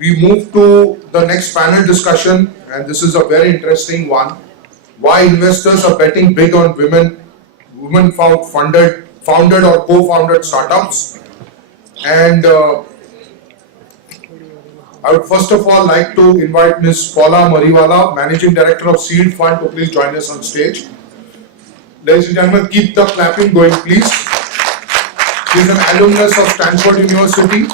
we move to the next panel discussion, and this is a very interesting one. Why investors are betting big on founded or co-founded startups. And I would first of all like to invite Ms. Paula Mariwala, Managing Director of Seed Fund, to please join us on stage. Ladies and gentlemen, keep the clapping going, please. She is an alumnus of Stanford University,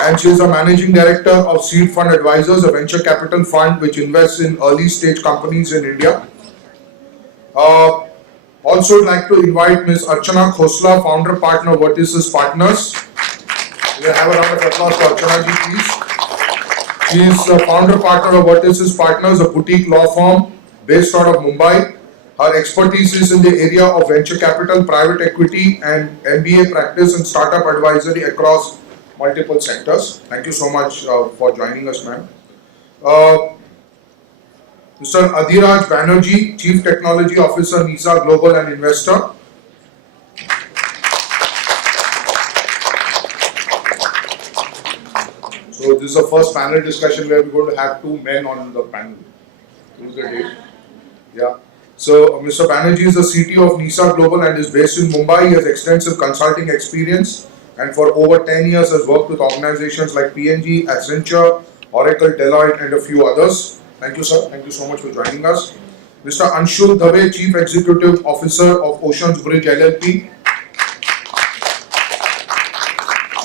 and she is a Managing Director of Seed Fund Advisors, a venture capital fund which invests in early stage companies in India. Also, I'd like to invite Ms. Archana Khosla, Founder Partner, Vertices Partners. We have a round of applause for Archana ji, please. She is the Founder Partner of Vertices Partners, a boutique law firm based out of Mumbai. Her expertise is in the area of venture capital, private equity, and MBA practice and startup advisory across multiple sectors. Thank you so much for joining us, ma'am. Mr. Adhiraj Banerjee, Chief Technology Officer, Nisa Global and Investor. So this is the first panel discussion where we're going to have two men on the panel. Who's the date? Yeah. So Mr. Banerjee is the CTO of Nisa Global and is based in Mumbai. He has extensive consulting experience and for over 10 years has worked with organizations like P&G, Accenture, Oracle, Deloitte and a few others. Thank you, sir. Thank you so much for joining us. Mr. Anshul, Chief Executive Officer of Oceans Bridge LLP.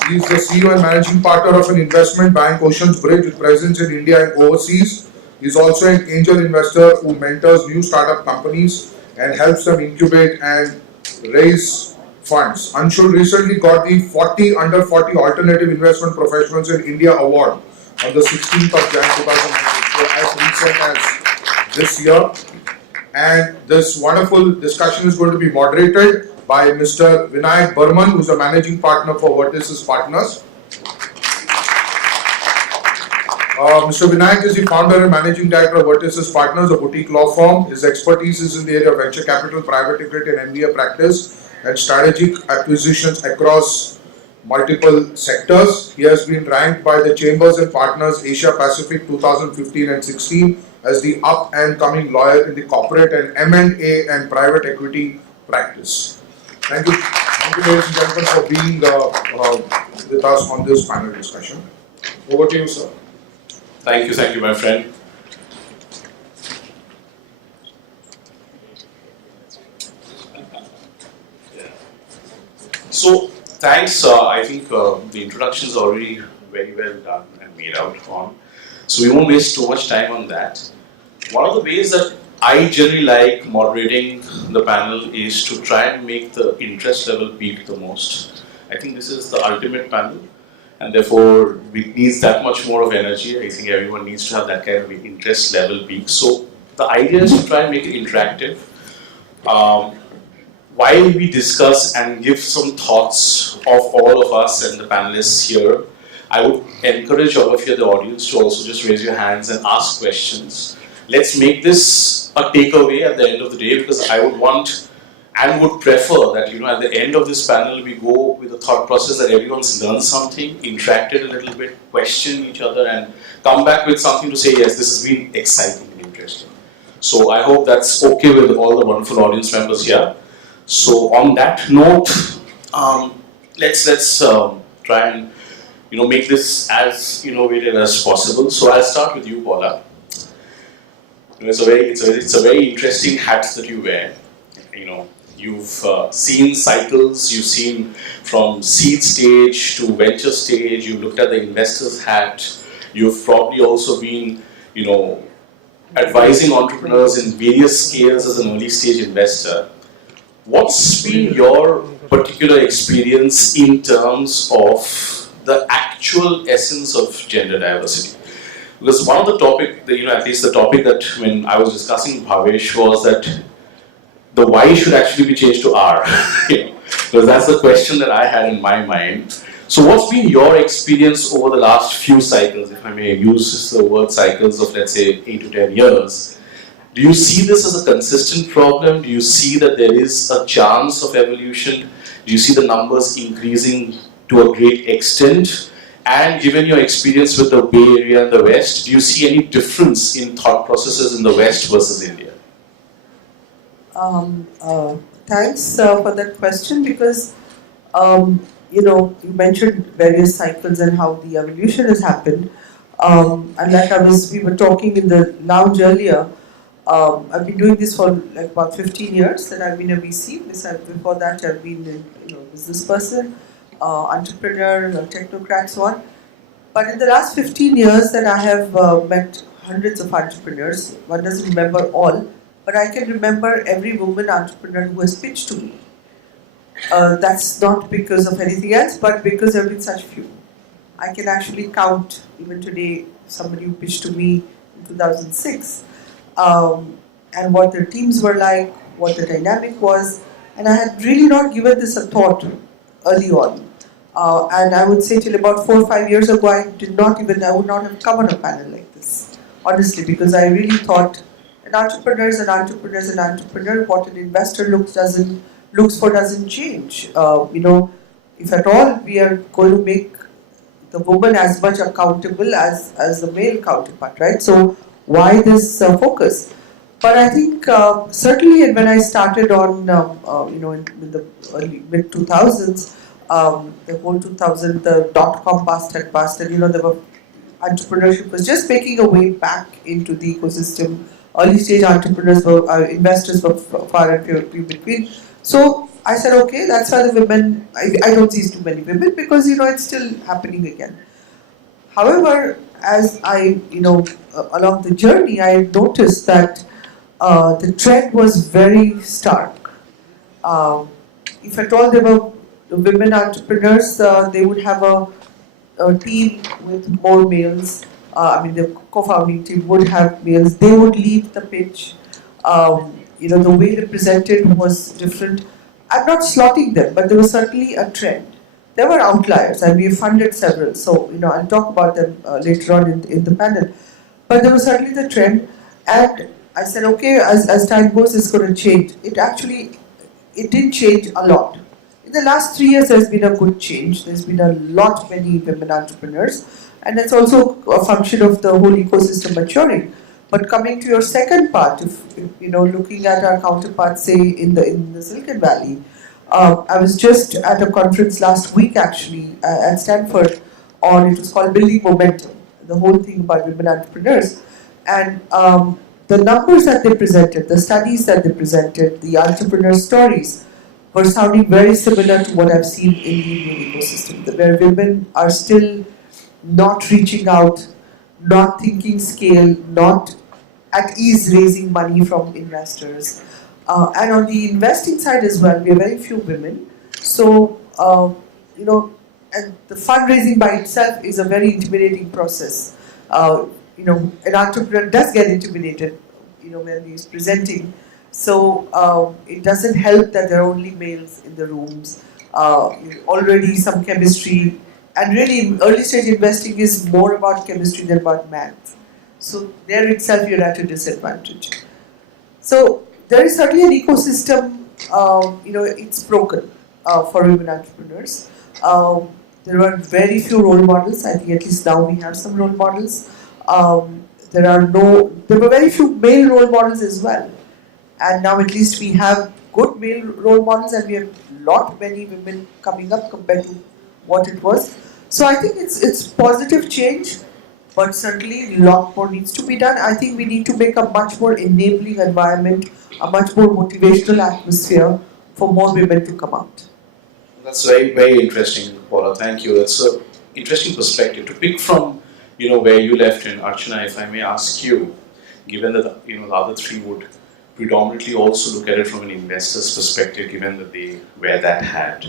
He is the CEO and Managing Partner of an investment bank, Oceans Bridge, with presence in India and overseas. He is also an angel investor who mentors new startup companies and helps them incubate and raise funds. Anshul recently got the 40 Under 40 Alternative Investment Professionals in India Award on the 16th of January 2019. So as recent as this year. And this wonderful discussion is going to be moderated by Mr. Vinayak Burman, who is a Managing Partner for Vertices Partners. Mr. Vinayak is the founder and managing director of Vertices Partners, a boutique law firm. His expertise is in the area of venture capital, private equity, and MBA practice and strategic acquisitions across multiple sectors. He has been ranked by the Chambers and Partners Asia Pacific 2015 and 16 as the up and coming lawyer in the corporate and M&A and private equity practice. Thank you, ladies and gentlemen, for being with us on this panel discussion. Over to you, sir. Thank you, my friend. So, thanks. I think the introduction is already very well done and made out on. So, we won't waste too much time on that. One of the ways that I generally like moderating the panel is to try and make the interest level peak the most. I think this is the ultimate panel. And therefore, it needs that much more of energy. I think everyone needs to have that kind of interest level peak. So, the idea is to try and make it interactive. While we discuss and give some thoughts of all of us and the panelists here, I would encourage all of you, the audience, to also just raise your hands and ask questions. Let's make this a takeaway at the end of the day, because I would want and would prefer that, at the end of this panel, we go with the thought process that everyone's learned something, interacted a little bit, questioned each other, and come back with something to say, yes, this has been exciting and interesting. So I hope that's okay with all the wonderful audience members here. So on that note, let's try and make this as innovative as possible. So I'll start with you, Paula. It's a very interesting hat that you wear. You've seen cycles, you've seen from seed stage to venture stage, you've looked at the investor's hat, you've probably also been, advising entrepreneurs in various scales as an early stage investor. What's been your particular experience in terms of the actual essence of gender diversity? Because one of the topic, at least the topic that when I was discussing with Bhavesh was that the Y should actually be changed to R, because that's the question that I had in my mind. So what's been your experience over the last few cycles, if I may use the word cycles of, let's say, 8 to 10 years? Do you see this as a consistent problem? Do you see that there is a chance of evolution? Do you see the numbers increasing to a great extent? And given your experience with the Bay Area and the West, do you see any difference in thought processes in the West versus India? Um, uh, Thanks for that question because you mentioned various cycles and how the evolution has happened. And like we were talking in the lounge earlier. I've been doing this for like about 15 years that I've been a VC. Before that, I've been a business person, entrepreneur, technocrat, so on. But in the last 15 years that I have met hundreds of entrepreneurs, one doesn't remember all, but I can remember every woman entrepreneur who has pitched to me. That's not because of anything else, but because there have been such few. I can actually count, even today, somebody who pitched to me in 2006, and what their teams were like, what the dynamic was, and I had really not given this a thought early on. And I would say till about 4 or 5 years ago, I would not have come on a panel like this, honestly, because I really thought an entrepreneur is an entrepreneur is an entrepreneur. What an investor looks for doesn't change. If at all we are going to make the woman as much accountable as the male counterpart, right? So why this focus? But I think certainly when I started on, in the early mid 2000s, the whole 2000, the dot-com bust had passed, and there were entrepreneurship was just making a way back into the ecosystem. Early stage entrepreneurs investors were far and few between. So I said, okay, that's why the women, I don't see too many women because, it's still happening again. However, as along the journey, I noticed that the trend was very stark. If at all there were women entrepreneurs, they would have a team with more males. The co-founding team would have males. They would lead the pitch. The way they presented was different. I'm not slotting them, but there was certainly a trend. There were outliers, and we funded several. So, I'll talk about them later on in the panel. But there was certainly the trend, and I said, okay, as time goes, it's going to change. It did change a lot. In the last 3 years, there's been a good change. There's been a lot many women entrepreneurs, and that's also a function of the whole ecosystem maturing. But coming to your second part, if looking at our counterparts, say in the Silicon Valley, I was just at a conference last week actually at Stanford it was called Building Momentum, the whole thing about women entrepreneurs, and the numbers that they presented, the studies that they presented, the entrepreneur stories were sounding very similar to what I've seen in the Indian ecosystem, where women are still not reaching out, not thinking scale, not at ease raising money from investors. And on the investing side as well, we have very few women. So, and the fundraising by itself is a very intimidating process. An entrepreneur does get intimidated, when he's presenting. So it doesn't help that there are only males in the rooms. Already some chemistry, and really early stage investing is more about chemistry than about math. So there itself you're at a disadvantage. So there is certainly an ecosystem, it's broken for women entrepreneurs. There are very few role models. I think at least now we have some role models. There were very few male role models as well. And now at least we have good male role models, and we have many women coming up compared to what it was. So I think it's positive change, but certainly a lot more needs to be done. I think we need to make a much more enabling environment, a much more motivational atmosphere for more women to come out. That's very, very interesting, Paula. Thank you. That's an interesting perspective to pick from, where you left in. Archana, if I may ask you, given that, the other three would predominantly also look at it from an investor's perspective, given that they wear that hat.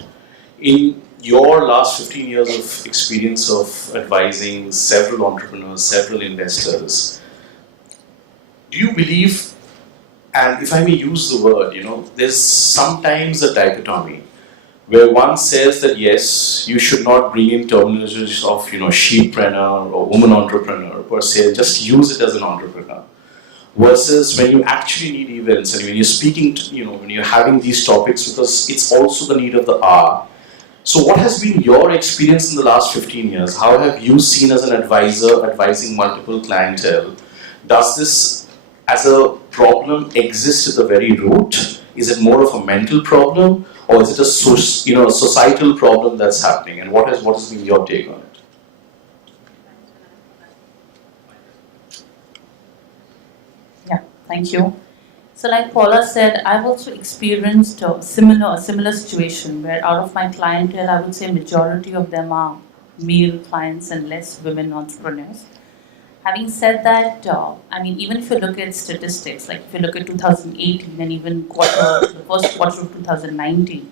In your last 15 years of experience of advising several entrepreneurs, several investors, do you believe, and if I may use the word, there's sometimes a dichotomy where one says that yes, you should not bring in terminologies of, shepreneur or woman entrepreneur per se, just use it as an entrepreneur. Versus when you actually need events and when you're speaking to, when you're having these topics, because it's also the need of the hour, So what has been your experience in the last 15 years? How have you seen as an advisor advising multiple clientele? Does this as a problem exist at the very root? Is it more of a mental problem, or is it a a societal problem that's happening? And what has been your take on it? Yeah, thank you. So like Paula said, I've also experienced a similar situation where out of my clientele, I would say majority of them are male clients and less women entrepreneurs. Having said that, I mean, even if you look at statistics, like if you look at 2018 and even the first quarter of 2019,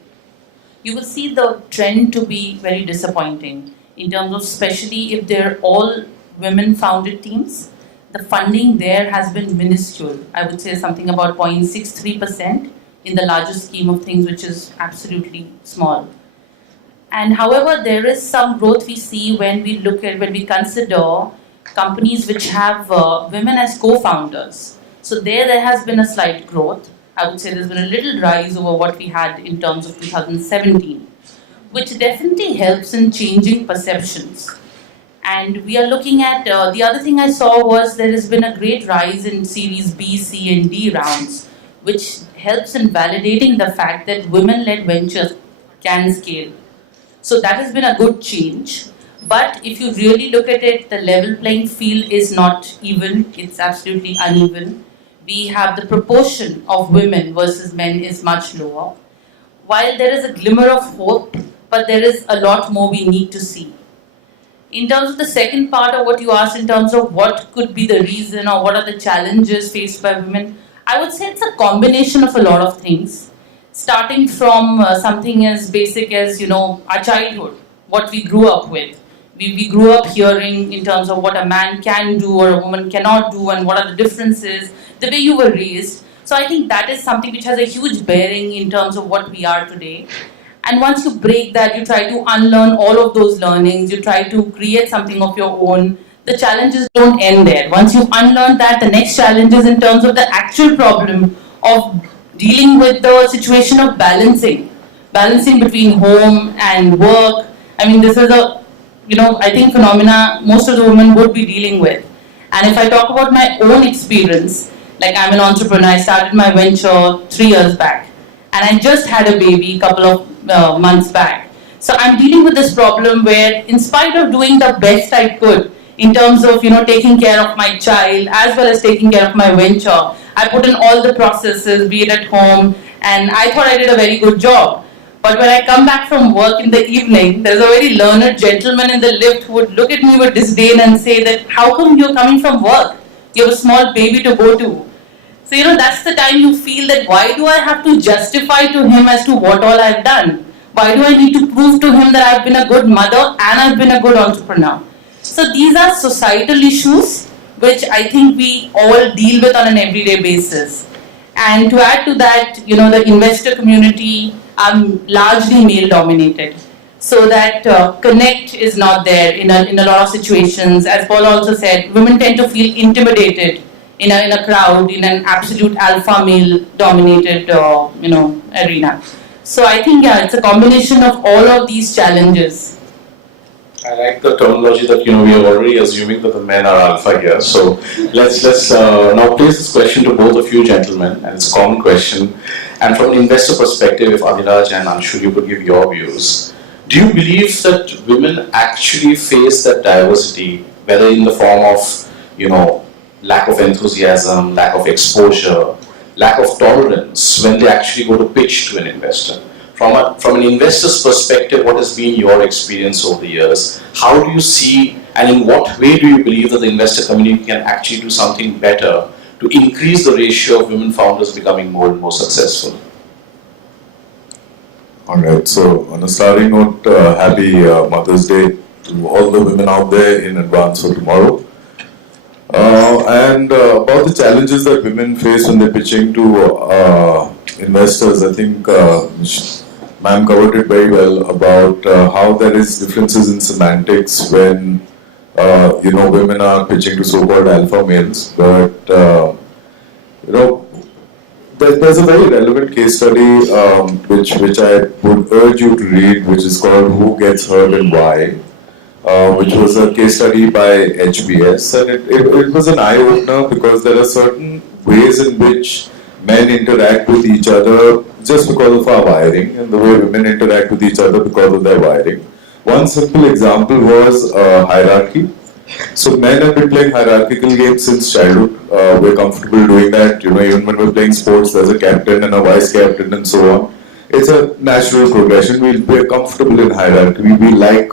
you will see the trend to be very disappointing in terms of, especially if they're all women-founded teams, the funding there has been minuscule. I would say something about 0.63% in the larger scheme of things, which is absolutely small. And however, there is some growth we see when we consider companies which have women as co-founders. So there has been a slight growth. I would say there's been a little rise over what we had in terms of 2017, which definitely helps in changing perceptions. And we are looking at, the other thing I saw was there has been a great rise in Series B, C, and D rounds, which helps in validating the fact that women-led ventures can scale. So that has been a good change. But if you really look at it, the level playing field is not even, it's absolutely uneven. We have the proportion of women versus men is much lower. While there is a glimmer of hope, but there is a lot more we need to see. In terms of the second part of what you asked, in terms of what could be the reason or what are the challenges faced by women, I would say it's a combination of a lot of things. Starting from something as basic as, our childhood, what we grew up with. We grew up hearing in terms of what a man can do or a woman cannot do and what are the differences, the way you were raised. So I think that is something which has a huge bearing in terms of what we are today. And once you break that, you try to unlearn all of those learnings, you try to create something of your own. The challenges don't end there. Once you've unlearned that, the next challenge is in terms of the actual problem of dealing with the situation of balancing between home and work. I mean, this is I think phenomena most of the women would be dealing with. And if I talk about my own experience, like I'm an entrepreneur, I started my venture 3 years back. And I just had a baby a couple of months back. So I'm dealing with this problem where, in spite of doing the best I could in terms of taking care of my child as well as taking care of my venture, I put in all the processes, be it at home, and I thought I did a very good job. But when I come back from work in the evening, there's a very learned gentleman in the lift who would look at me with disdain and say that, how come you're coming from work? You have a small baby to go to. So, that's the time you feel that why do I have to justify to him as to what all I've done? Why do I need to prove to him that I've been a good mother and I've been a good entrepreneur? So these are societal issues which I think we all deal with on an everyday basis. And to add to that, the investor community are largely male dominated. So that connect is not there in a lot of situations. As Paul also said, women tend to feel intimidated in a crowd, in an absolute alpha male dominated arena. So I think it's a combination of all of these challenges. I like the terminology that we are already assuming that the men are alpha here. So let's now place this question to both of you gentlemen, and it's a common question. And from an investor perspective, if Adhiraj and Anshul, you could give your views. Do you believe that women actually face that diversity, whether in the form of lack of enthusiasm, lack of exposure, lack of tolerance when they actually go to pitch to an investor? From an investor's perspective, what has been your experience over the years? How do you see, and in what way do you believe that the investor community can actually do something better to increase the ratio of women founders becoming more and more successful? Alright, so on a starting note, happy Mother's Day to all the women out there in advance for tomorrow. And about the challenges that women face when they're pitching to investors, I think ma'am covered it very well about how there is differences in semantics when women are pitching to so-called alpha males. But there's a very relevant case study which I would urge you to read, which is called "Who Gets Hurt and Why," which was a case study by HBS, and it was an eye opener because there are certain ways in which men interact with each other just because of our wiring, and the way women interact with each other because of their wiring. One simple example was hierarchy. So men have been playing hierarchical games since childhood. We're comfortable doing that. You know, even when we're playing sports, there's a captain and a vice captain and so on. It's a natural progression. We're comfortable in hierarchy. We like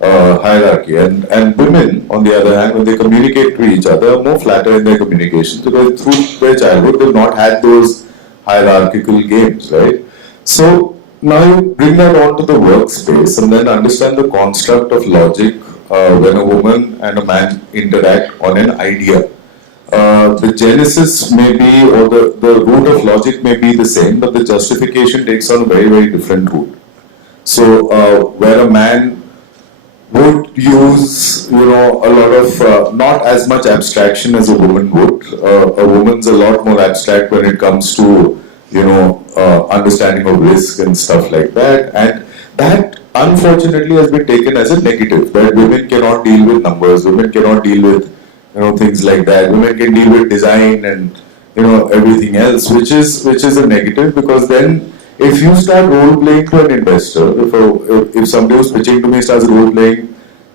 hierarchy. And women, on the other hand, when they communicate to each other, are more flatter in their communication because through their childhood, they've not had those hierarchical games, right? So now you bring that onto the workspace and then understand the construct of logic when a woman and a man interact on an idea. The genesis may be, or the root of logic may be the same, but the justification takes on a very, very different route. So, where a man would use, you know, a lot of, not as much abstraction as a woman would. A woman's a lot more abstract when it comes to, you know, understanding of risk and stuff like that. And that, unfortunately, has been taken as a negative, that women cannot deal with numbers, women cannot deal with, you know, things like that. Women can deal with design and, you know, everything else, which is a negative, because then if you start role playing to an investor, if somebody who's pitching to me starts role playing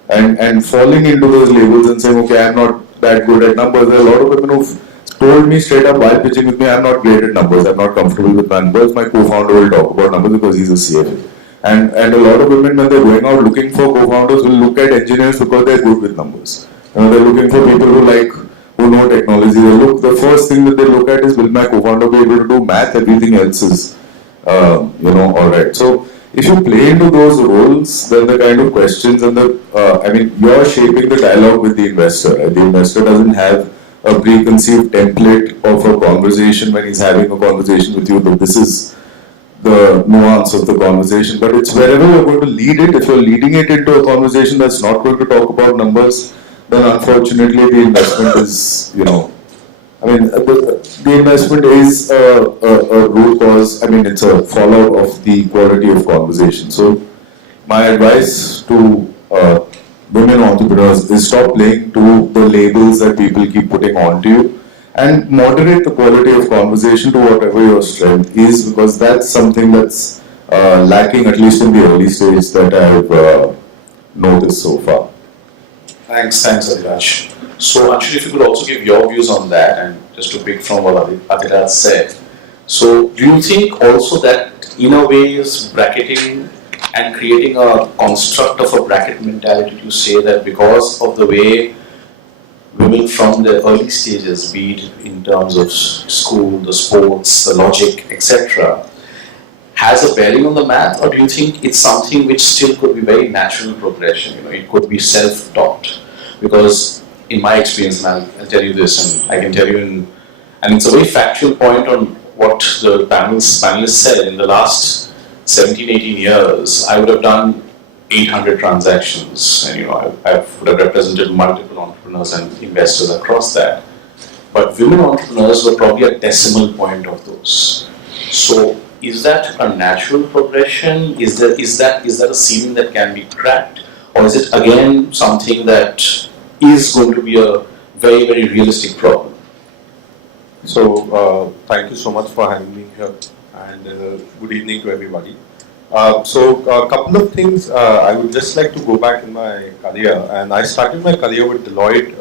and falling into those labels and saying, okay, I'm not that good at numbers, there are a lot of women who've told me straight up while pitching with me, I'm not great at numbers, I'm not comfortable with numbers. My co-founder will talk about numbers because he's a CFA. And a lot of women, when they're going out looking for co-founders, will look at engineers because they're good with numbers. They're looking for people who know technology. The first thing that they look at is, will my co-founder be able to do math? Everything else is, you know, all right. So if you play into those roles, then the kind of questions and you're shaping the dialogue with the investor. Right? The investor doesn't have a preconceived template of a conversation when he's having a conversation with you. But this is the nuance of the conversation. But it's wherever you're going to lead it. If you're leading it into a conversation that's not going to talk about numbers, then unfortunately the investment is, you know, the investment is a root cause. It's a fallout of the quality of conversation. So, my advice to women entrepreneurs is stop playing to the labels that people keep putting onto you and moderate the quality of conversation to whatever your strength is, because that's something that's lacking, at least in the early stage, that I've noticed so far. Thanks, Adhiraj. So, Anshul, if you could also give your views on that, and just to pick from what Adhiraj said. So, do you think also that, in a way, is bracketing and creating a construct of a bracket mentality to say that because of the way women from the early stages, be it in terms of school, the sports, the logic, etc., has a bearing on the math, or do you think it's something which still could be very natural progression? You know, it could be self-taught, because in my experience, and I'll tell you this, and I can tell you, and it's a very factual point on what the panelists said. In the last 17, 18 years, I would have done 800 transactions, and I would have represented multiple entrepreneurs and investors across that. But women entrepreneurs were probably a decimal point of those. So, is that a natural progression? Is that a ceiling that can be cracked, or is it again something that is going to be a very, very realistic problem? So, thank you so much for having me here, and good evening to everybody. So, a couple of things I would just like to go back in my career, and I started my career with Deloitte,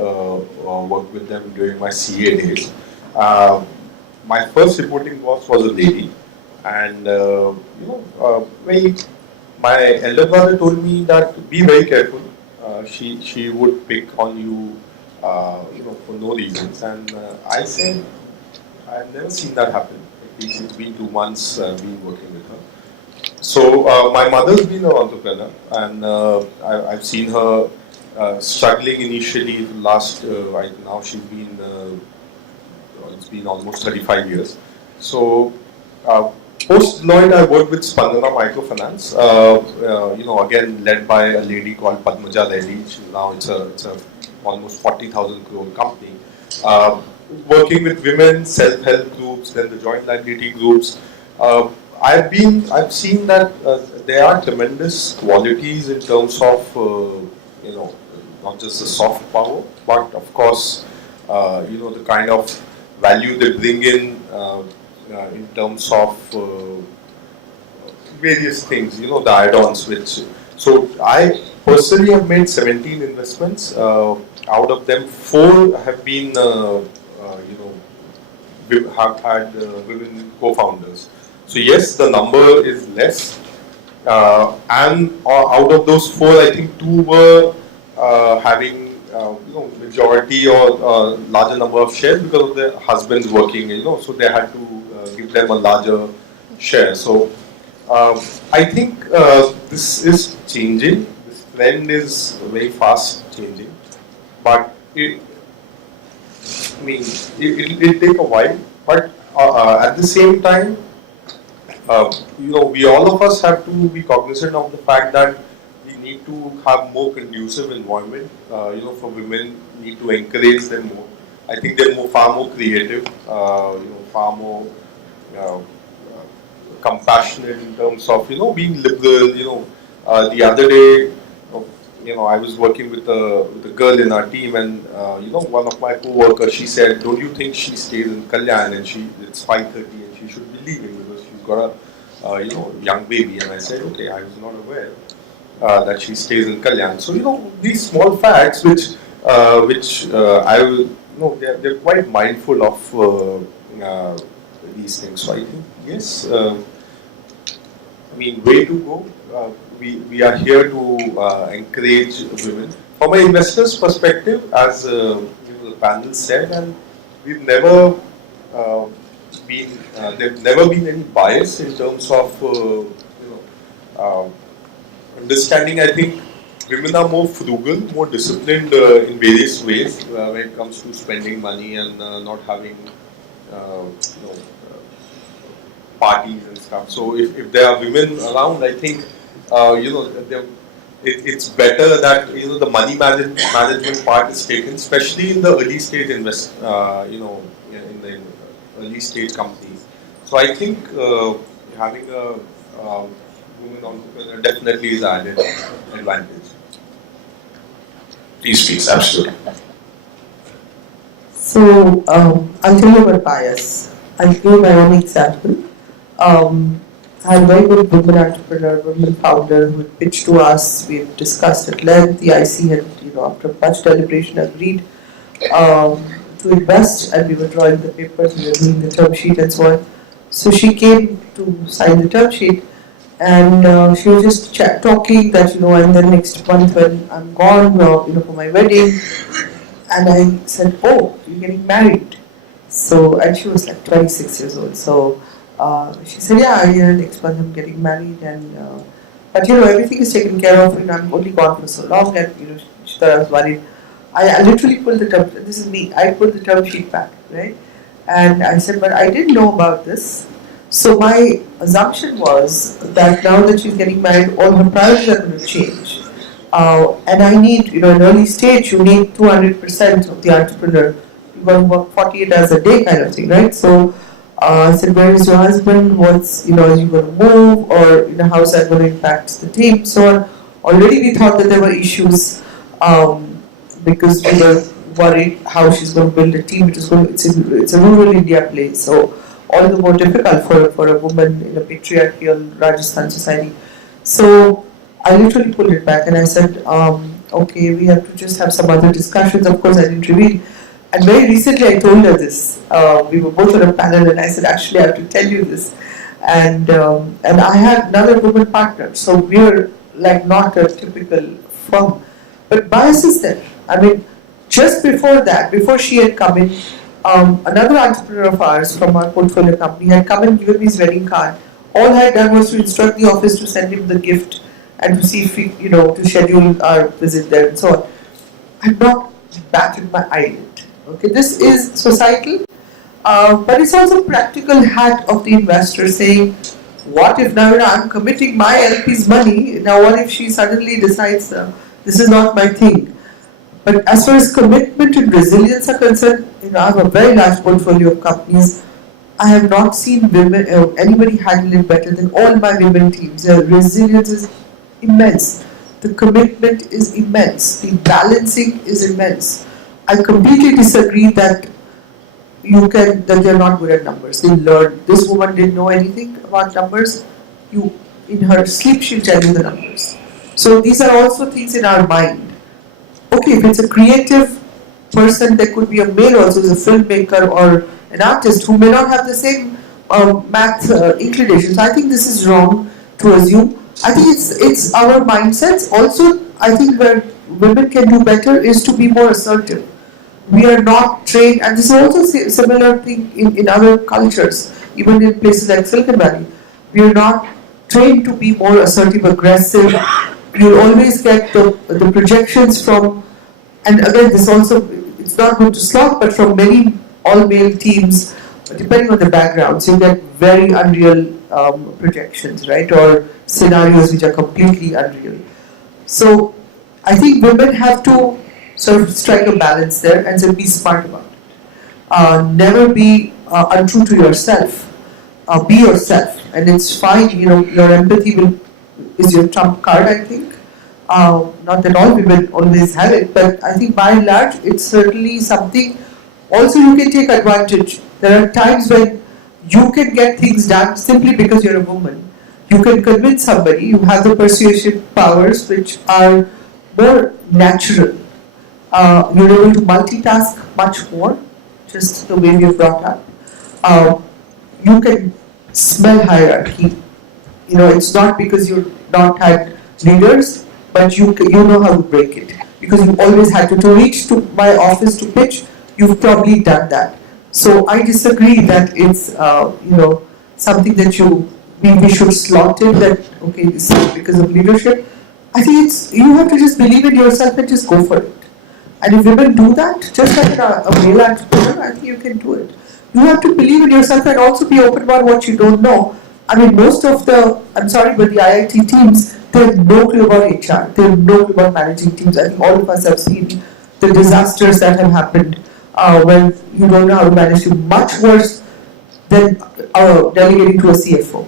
worked with them during my CA days. My first reporting boss was a lady, and my elder brother told me that be very careful. She would pick on you, for no reasons, and I said, I've never seen that happen. At least it's been 2 months been working with her. So my mother's been an entrepreneur, and I've seen her struggling initially. Last right now she's been it's been almost 35 years. So post Deloitte, I worked with Spandana Microfinance. Again led by a lady called Padmaja Reddy. Now it's a almost 40,000 crore company. Working with women, self-help groups, groups, then the joint liability groups. I've seen that there are tremendous qualities in terms of not just the soft power, but of course the kind of value they bring in terms of various things, the add-ons which. So I personally have made 17 investments. Out of them, 4 have been have had women co-founders. So yes, the number is less, and out of those 4, I think 2 were having majority or larger number of shares because of their husbands working. So they had to give them a larger share. So I think this is changing. This trend is very fast changing, but it'll take a while. But at the same time, we all of us have to be cognizant of the fact that we need to have more conducive environment. For women, need to encourage them more. I think they're far more creative, far more compassionate in terms of being liberal. The other day, I was working with a girl in our team, and one of my co-workers, she said, "Don't you think she stays in Kalyan and it's 5:30 and she should be leaving because she's got a young baby?" And I said, "Okay, I was not aware that she stays in Kalyan." So these small facts, which I will they're quite mindful of these things. So I think yes, way to go. We are here to encourage women. From an investor's perspective, as the panel said, and we've never there's never been any bias in terms of understanding. I think women are more frugal, more disciplined in various ways when it comes to spending money and not having parties and stuff. So if there are women around, I think it's better that the money management part is taken, especially in the early stage in the early stage companies. So I think having a woman entrepreneur definitely is added advantage. Please, absolutely. So I'll tell you about bias. I'll give you my own example. I had a very good woman entrepreneur, woman founder who pitched to us. We had discussed at length. The IC had, after much deliberation, agreed to invest, and we were drawing the papers, we were doing the term sheet and so on. So she came to sign the term sheet, and she was just talking that, and then next month when I'm gone, for my wedding, and I said, "Oh, you're getting married." So, and she was like 26 years old. So she said, "Yeah, next month I'm getting married, and but everything is taken care of. I'm only gone for so long, and she thought I was worried." I literally pulled the term. This is me. I pulled the term sheet back, right? And I said, "But I didn't know about this." So my assumption was that now that she's getting married, all her priorities are going to change. And I need, in early stage, you need 200% of the entrepreneur. You've got to work 48 hours a day, kind of thing, right? So I said, "Where is your husband? What's, are you going to move? Or, how is that going to impact the team?" So already we thought that there were issues because we were worried how she's going to build a team. It's a rural India place. So all the more difficult for a woman in a patriarchal Rajasthan society. So I literally pulled it back and I said, "Okay, we have to just have some other discussions." Of course, I didn't reveal. And very recently I told her this. We were both on a panel and I said, "Actually, I have to tell you this." And I had another woman partner. So we were like not a typical firm. But bias is there. I mean, just before that, before she had come in, another entrepreneur of ours from our portfolio company had come and given me his wedding card. All I had done was to instruct the office to send him the gift and to see if we, to schedule our visit there and so on. I had not batted my eyelid. Okay, this is societal, but it's also practical hat of the investor saying, what if now I'm committing my LP's money, now what if she suddenly decides this is not my thing? But as far as commitment and resilience are concerned, I have a very large portfolio of companies. I have not seen women anybody handle it better than all my women teams. Their resilience is immense. The commitment is immense. The balancing is immense. I completely disagree that that they're not good at numbers. They learn. This woman didn't know anything about numbers. In her sleep she'll tell you the numbers. So these are also things in our mind. Okay, if it's a creative person, there could be a male also who's a filmmaker or an artist who may not have the same math inclinations. I think this is wrong to assume. I think it's our mindsets. Also, I think where women can do better is to be more assertive. We are not trained, and this is also a similar thing in other cultures, even in places like Silicon Valley. We are not trained to be more assertive, aggressive. You'll always get the projections from, and again, this also, it's not good to slot, but from many all-male teams, depending on the backgrounds, you get very unreal projections, right? Or scenarios which are completely unreal. So I think women have to sort of strike a balance there and so be smart about it. Never be untrue to yourself. Be yourself, and it's fine. Your empathy is your trump card, I think. Not that all women always have it, but I think by and large, it's certainly something. Also, you can take advantage. There are times when you can get things done simply because you're a woman. You can convince somebody. You have the persuasion powers which are more natural. You're able to multitask much more, just the way we're brought up. You can smell hierarchy. It's not because you've not had leaders, but you know how to break it. Because you always had to reach to my office to pitch, you've probably done that. So I disagree that it's something that we should slot in that, okay, this is because of leadership. I think you have to just believe in yourself and just go for it. And if women do that, just like a male entrepreneur, I think you can do it. You have to believe in yourself and also be open about what you don't know. I mean, most of I'm sorry, but the IIT teams, they have no clue about HR. They have no clue about managing teams. I think all of us have seen the disasters that have happened when you don't know how to manage them. Much worse than delegating to a CFO.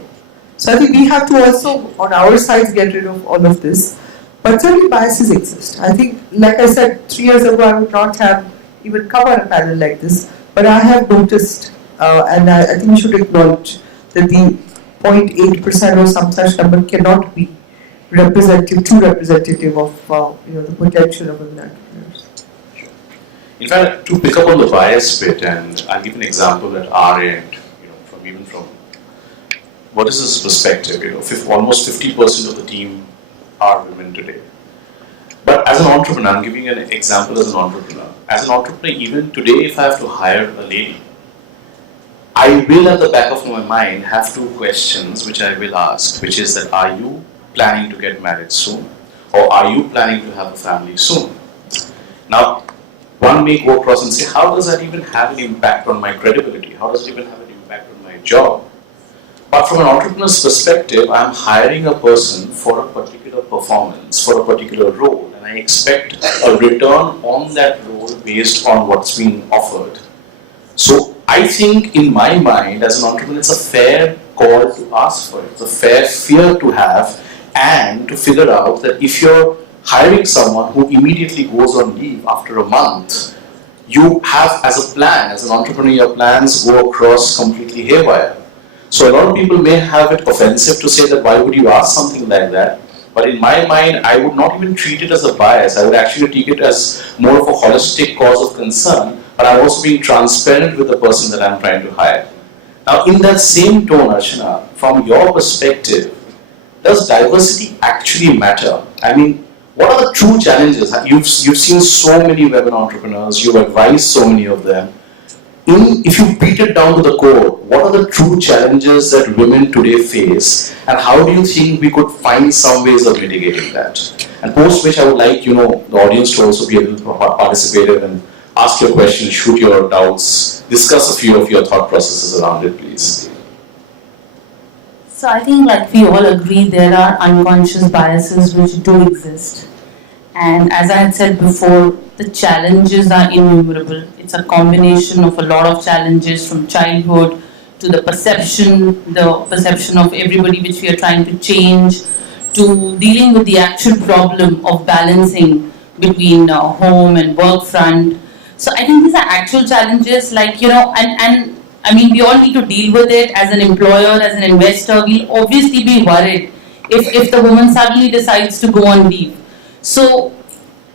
So I think we have to also, on our side, get rid of all of this. But certainly biases exist. I think, like I said, 3 years ago, I would not have even covered a panel like this. But I have noticed, and I think we should acknowledge that the 0.8% or some such number cannot be too representative of the potential of women entrepreneurs. In fact, to pick up on the bias bit, and I'll give an example at our end, from what is this perspective? Almost 50% of the team are women today. But as an entrepreneur, I'm giving an example as an entrepreneur. As an entrepreneur, even today, if I have to hire a lady, I will at the back of my mind have 2 questions which I will ask, which is that, are you planning to get married soon? Or are you planning to have a family soon? Now, one may go across and say, how does that even have an impact on my credibility? How does it even have an impact on my job? But from an entrepreneur's perspective, I'm hiring a person for a particular performance, for a particular role, and I expect a return on that role based on what's being offered. So I think in my mind, as an entrepreneur, it's a fair call to ask for it. It's a fair fear to have, and to figure out that if you're hiring someone who immediately goes on leave after a month, you have as a plan, as an entrepreneur, your plans go across completely haywire. So a lot of people may have it offensive to say that why would you ask something like that? But in my mind, I would not even treat it as a bias. I would actually take it as more of a holistic cause of concern, but I'm also being transparent with the person that I'm trying to hire. Now, in that same tone, Archana, from your perspective, does diversity actually matter? I mean, what are the true challenges? You've seen so many women entrepreneurs, you've advised so many of them. If you beat it down to the core, what are the true challenges that women today face, and how do you think we could find some ways of mitigating that? And post which I would like the audience to also be able to participate and ask your questions, shoot your doubts, discuss a few of your thought processes around it, please. So I think, like we all agree, there are unconscious biases which do exist. And as I had said before, the challenges are innumerable. It's a combination of a lot of challenges from childhood to the perception of everybody which we are trying to change, to dealing with the actual problem of balancing between home and work front. So I think these are actual challenges, like, and I mean, we all need to deal with it as an employer, as an investor. We'll obviously be worried if the woman suddenly decides to go on leave. So,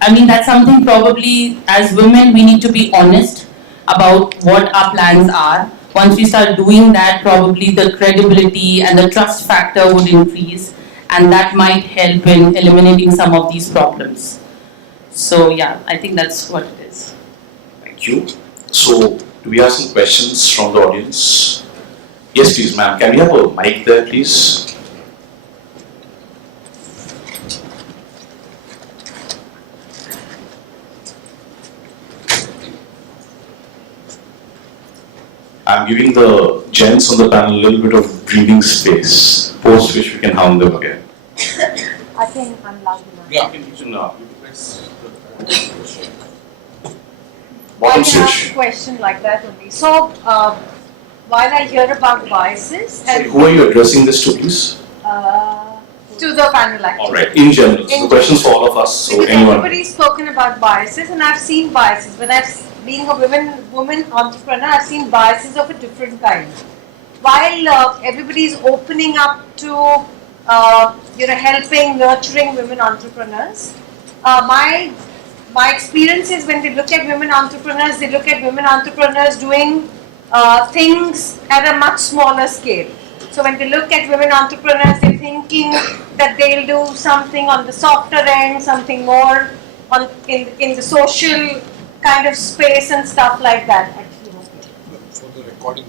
I mean, that's something probably as women we need to be honest about what our plans are. Once we start doing that, probably the credibility and the trust factor would increase, and that might help in eliminating some of these problems. So, yeah, I think that's what it is. Thank you. So, do we have some questions from the audience? Yes, please, ma'am. Can we have a mic there, please? I'm giving the gents on the panel a little bit of breathing space, post which we can hound them again. I think I'm loud enough. Yeah, you can press the I bottom can ask a switch. question like that only. So, while I hear about biases and Who are you addressing this to, please? to the panel actually. All right, in general. So the questions for all of us, so Because anyone. everybody's spoken about biases, and I've seen biases. When being a woman entrepreneur, I've seen biases of a different kind. While everybody's opening up to helping, nurturing women entrepreneurs, my experience is when they look at women entrepreneurs, they look at women entrepreneurs doing things at a much smaller scale. So when they look at women entrepreneurs, they're thinking that they'll do something on the softer end, something more in the social kind of space and stuff like that. For the recording.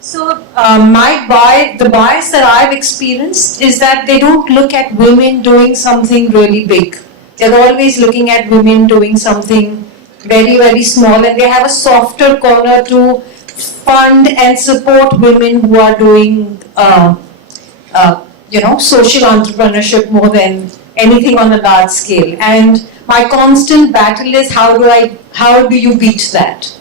So the bias that I've experienced is that they don't look at women doing something really big. They're always looking at women doing something very, very small, and they have a softer corner to fund and support women who are doing, social entrepreneurship more than anything on a large scale. And my constant battle is how do you beat that?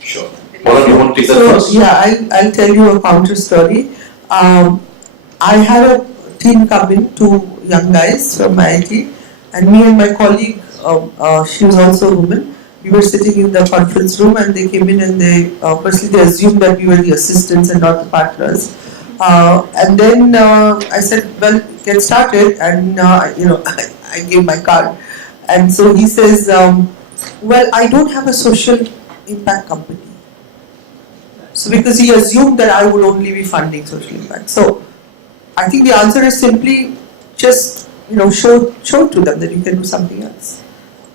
Sure. Paula, do you want to take that So, first? yeah, I'll tell you a counter story. I had a team come in, two young guys from IIT, and me and my colleague, she was also a woman. We were sitting in the conference room, and they came in, and they firstly they assumed that we were the assistants and not the partners. And then I said, "Well, get started," and I gave my card, and so he says, "Well, I don't have a social impact company." So because he assumed that I would only be funding social impact. So I think the answer is simply just show to them that you can do something else.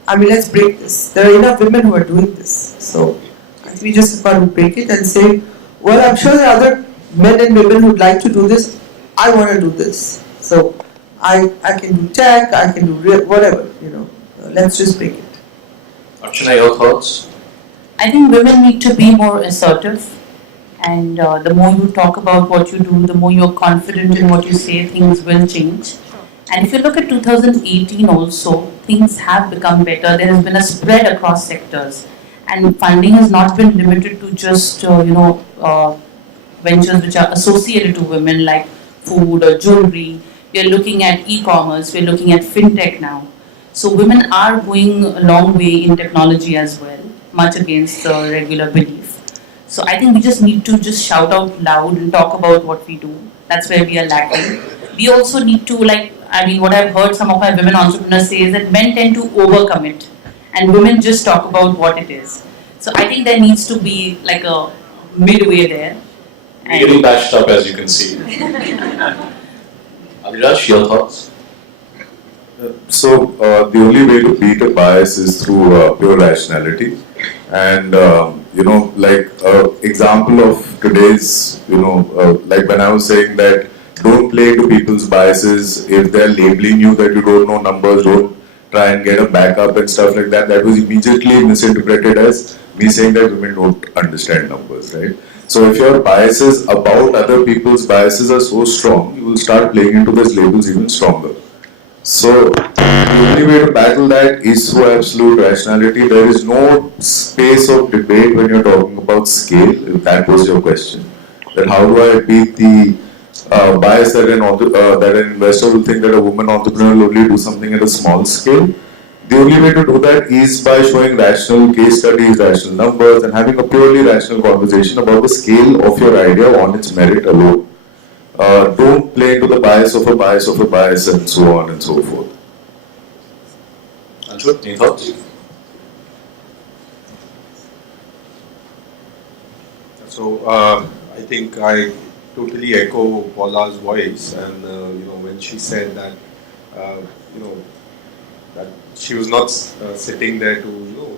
I mean, let's break this. There are enough women who are doing this. So I think we just got to break it and say, well, I'm sure there are other men and women who'd like to do this. I want to do this. So I can do tech, I can do whatever, let's just break it. Archana, your thoughts? I think women need to be more assertive, and the more you talk about what you do, the more you're confident in what you say, things will change. And if you look at 2018 also, things have become better. There has been a spread across sectors, and funding has not been limited to just ventures which are associated to women like food or jewelry. We are looking at e-commerce, we are looking at fintech now. So women are going a long way in technology as well, much against the regular belief. So I think we just need to just shout out loud and talk about what we do. That's where we are lacking. We also need to, what I've heard some of my women entrepreneurs say is that men tend to overcommit and women just talk about what it is. So I think there needs to be like a midway there. We're getting bashed up, as you can see. Adhiraj, your thoughts? So the only way to beat a bias is through pure rationality, and example of today's, like when I was saying that don't play to people's biases. If they're labeling you that you don't know numbers, don't try and get a backup and stuff like that. That was immediately misinterpreted as me saying that women don't understand numbers, right? So if your biases about other people's biases are so strong, you will start playing into those labels even stronger. So the only way to battle that is through absolute rationality. There is no space of debate when you're talking about scale, if that was your question. Then how do I beat the bias that that an investor will think that a woman entrepreneur will only do something at a small scale? The only way to do that is by showing rational case studies, rational numbers, and having a purely rational conversation about the scale of your idea on its merit alone. Don't play into the bias of a bias of a bias and so on and so forth. Anshul, any thoughts? So I think I totally echo Paula's voice, and when she said that uh, you know that she was not sitting there to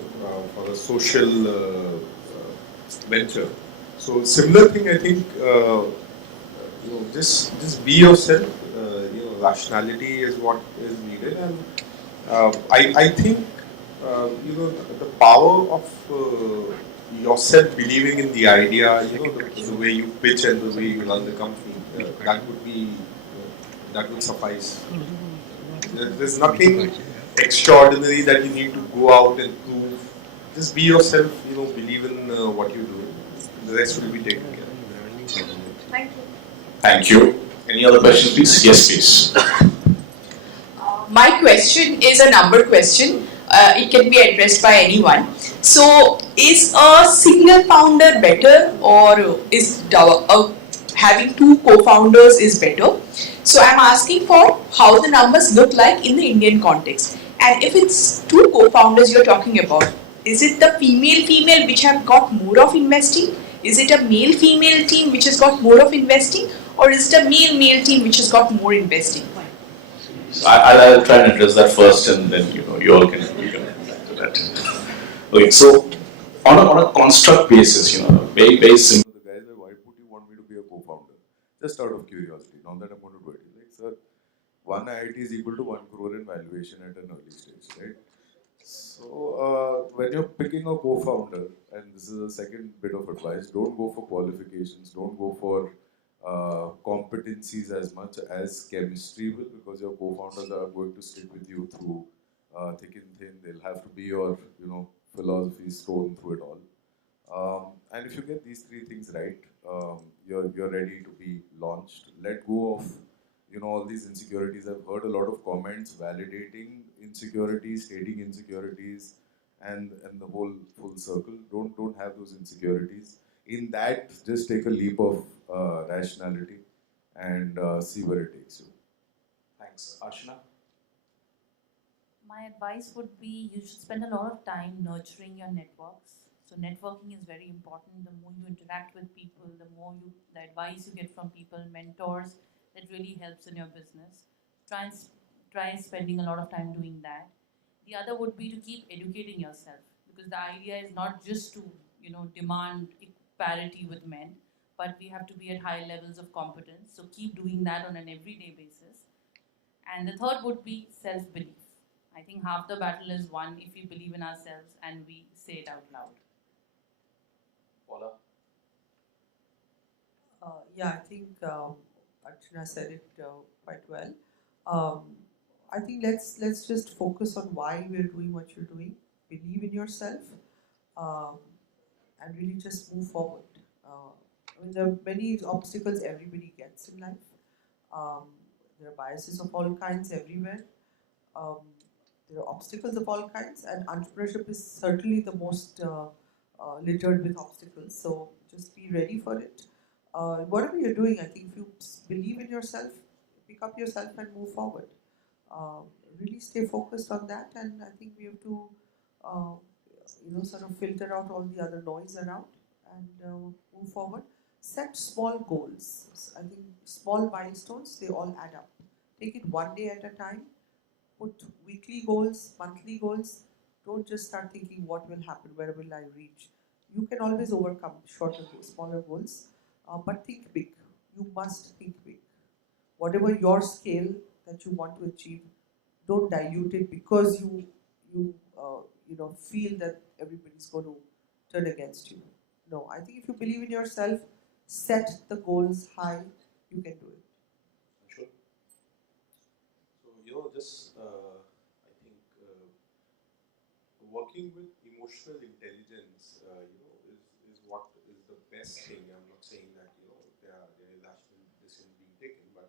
for a social venture. So similar thing, I think just be yourself. Rationality is what is needed, and I think the power of yourself believing in the idea, the way you pitch and the way you run the company, that would be that would suffice. There's nothing extraordinary that you need to go out and prove. Just be yourself. Believe in what you do. The rest will be taken care of. Thank you. Thank you. Any other questions, please? Yes, please. My question is a number question. It can be addressed by anyone. So, is a single founder better, or is having two co-founders is better? So, I'm asking for how the numbers look like in the Indian context. And if it's two co-founders you're talking about, is it the female which have got more of investing? Is it a male-female team which has got more of investing? Or is it a male-male team which has got more investing? So I'll try and address that first, and then you all can add to that. Okay, so on a construct basis, very simple. The guys are, why would you want me to be a co-founder? Just out of curiosity, now that I'm going to do it. Like, sir, one IIT is equal to 1 crore in valuation at an early stage, right? So when you're picking a co-founder, and this is a second bit of advice, don't go for qualifications, don't go for competencies as much as chemistry will, because your co-founders are going to stick with you through thick and thin. They'll have to be your, philosophies thrown through it all. And if you get these three things right, you're ready to be launched. Let go of all these insecurities. I've heard a lot of comments validating insecurities, stating insecurities, and the whole full circle. Don't have those insecurities. In that, just take a leap of rationality and see where it takes you. Thanks, Archana. My advice would be you should spend a lot of time nurturing your networks. So networking is very important. The more you interact with people, the advice you get from people, mentors, that really helps in your business. Try spending a lot of time doing that. The other would be to keep educating yourself, because the idea is not just to demand parity with men, but we have to be at high levels of competence. So keep doing that on an everyday basis. And the third would be self-belief. I think half the battle is won if we believe in ourselves and we say it out loud. Paula. Yeah, I think Archana said it quite well. I think let's just focus on why we're doing what you're doing. Believe in yourself, and really just move forward. There are many obstacles everybody gets in life. There are biases of all kinds everywhere. There are obstacles of all kinds, and entrepreneurship is certainly the most littered with obstacles. So just be ready for it. Whatever you're doing, I think if you believe in yourself, pick up yourself and move forward. Really stay focused on that, and I think we have to, sort of filter out all the other noise around and move forward. Set small goals. I think small milestones, they all add up. Take it one day at a time. Put weekly goals, monthly goals. Don't just start thinking what will happen, where will I reach. You can always overcome shorter goals, smaller goals, but think big. You must think big. Whatever your scale that you want to achieve, don't dilute it because you feel that everybody's going to turn against you. No, I think if you believe in yourself, set the goals high, you can do it. So I think working with emotional intelligence, is what is the best thing. I'm not saying that there are irrational decisions being taken, but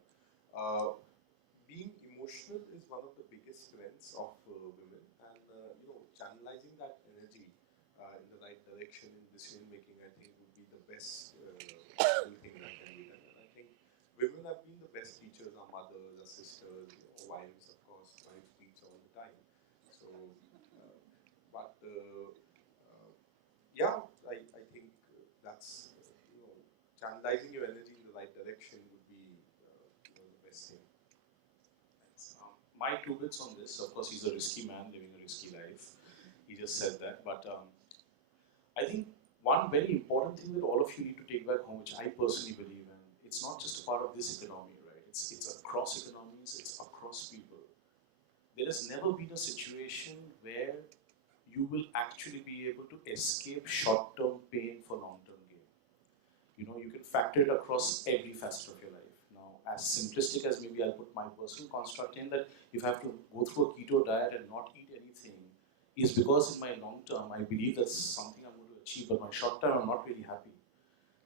being emotional is one of the biggest strengths of women, and channelizing that energy in the right direction in decision making, I think, would be the best possible thing that can be done. And I think women have been the best teachers, our mothers, our sisters, wives, of course. Wives teach all the time. So, but yeah, I think that's channelizing your energy in the right direction would be the best thing. My two bits on this, of course, he's a risky man living a risky life. He just said that. But I think one very important thing that all of you need to take back home, which I personally believe in, it's not just a part of this economy, right? It's across economies, it's across people. There has never been a situation where you will actually be able to escape short-term pain for long-term gain. You can factor it across every facet of your life. Now, as simplistic as maybe I'll put my personal construct in, that if I have to go through a keto diet and not eat anything, is because in my long term, I believe that's something I'm going to achieve, but my short term, I'm not really happy.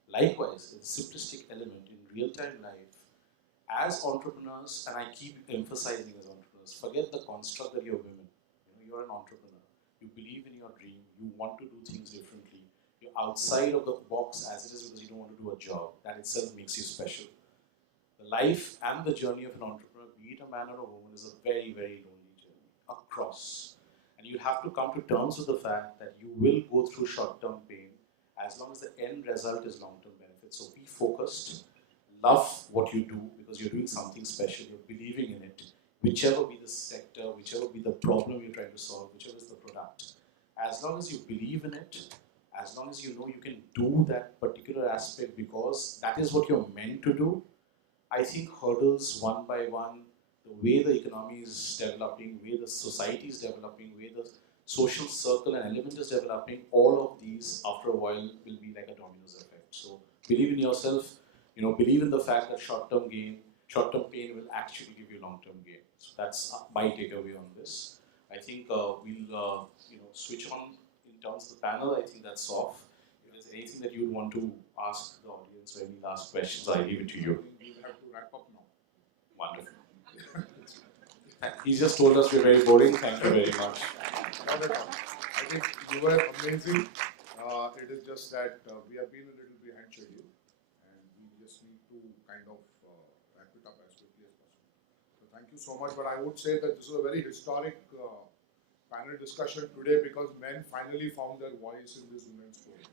Likewise, the simplistic element in real-time life, as entrepreneurs, and I keep emphasizing as entrepreneurs, forget the construct that you're women. You're an entrepreneur. You believe in your dream. You want to do things differently. You're outside of the box as it is because you don't want to do a job. That itself makes you special. The life and the journey of an entrepreneur, be it a man or a woman, is a very, very lonely journey across. And you have to come to terms with the fact that you will go through short-term pain as long as the end result is long-term benefit. So be focused, love what you do because you're doing something special, you're believing in it, whichever be the sector, whichever be the problem you're trying to solve, whichever is the product. As long as you believe in it, as long as you know you can do that particular aspect because that is what you're meant to do, I think hurdles one by one, the way the economy is developing, the way the society is developing, the way the social circle and element is developing, all of these after a while will be like a dominoes effect. So believe in yourself, believe in the fact that short-term pain will actually give you long-term gain. So that's my takeaway on this. I think we'll switch on in terms of the panel. I think that's off. If there's anything that you would want to ask the audience or any last questions, I leave it to you. We have to wrap up now. Wonderful. He just told us we're very boring. Thank you very much. Not at all. I think you were amazing. It is just that we have been a little behind schedule and we just need to kind of wrap it up as quickly as possible. So thank you so much. But I would say that this was a very historic panel discussion today because men finally found their voice in this women's forum.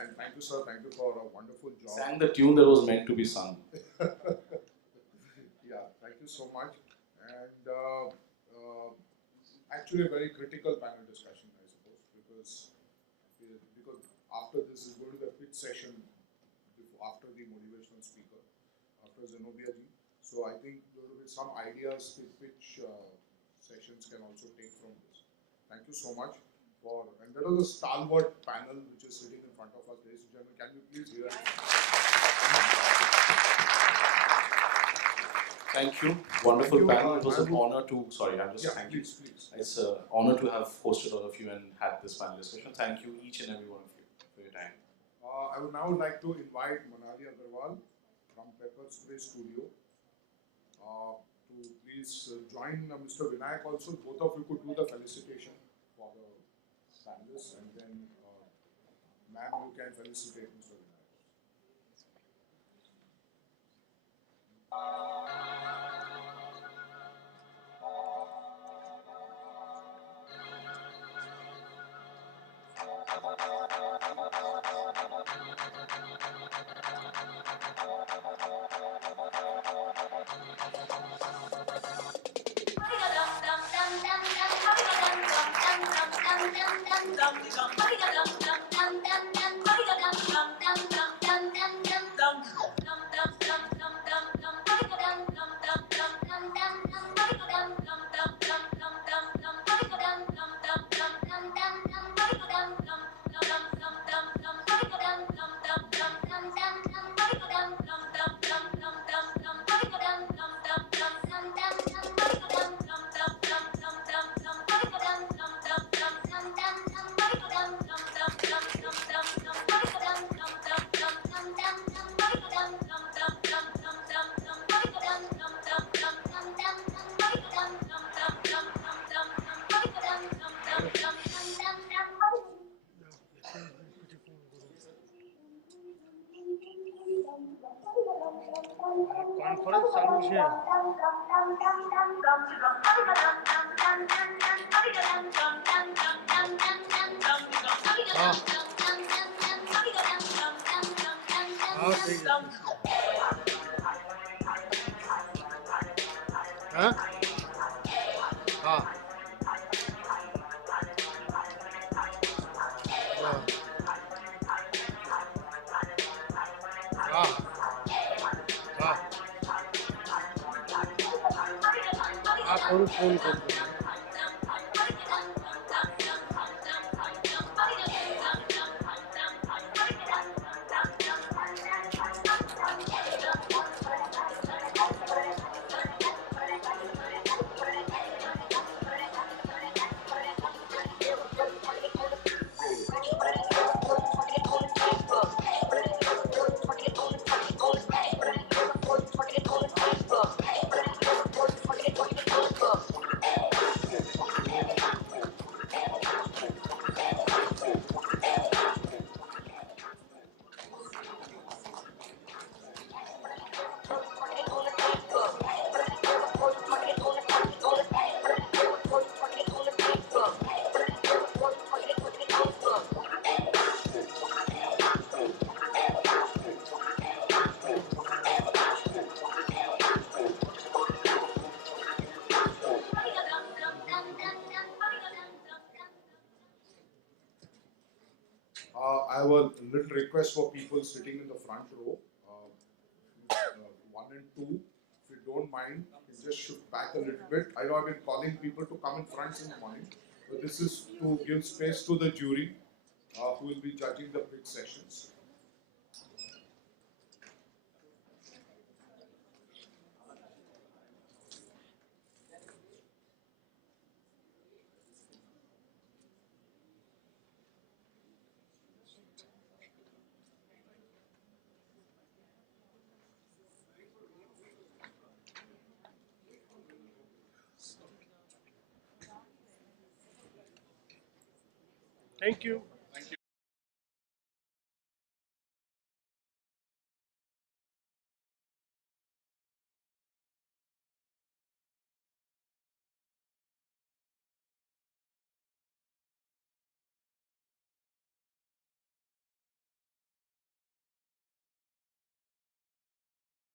And thank you, sir. Thank you for a wonderful job. Sang the tune that was meant to be sung. Yeah, thank you so much. And actually a very critical panel discussion, I suppose, because after this is going to be a pitch session after the motivational speaker, after Zenobia ji. So I think there will be some ideas pitch sessions can also take from this. Thank you so much. And there was a stalwart panel which is sitting in front of us, ladies and gentlemen. Can you please hear it? Thank you. Wonderful panel. It was an honor to, thank you. Please. It's an honor to have hosted all of you and had this panel discussion. Thank you, each and every one of you, for your time. I would now like to invite Manali Agarwal from Pepper Spray Studio to please join Mr. Vinayak also. Both of you could do the felicitation for the panelists, and then ma'am, you can felicitate Mr. Vinayak. Dum conference चालू છે હા હા થઈ જશે હા હા હા હા હા કરું ફોન કરું I have a little request for people sitting in the front row, 1 and 2. If you don't mind, you just shift back a little bit. I know I've been calling people to come in front in the morning, but this is to give space to the jury who will be judging the pitch sessions. Thank you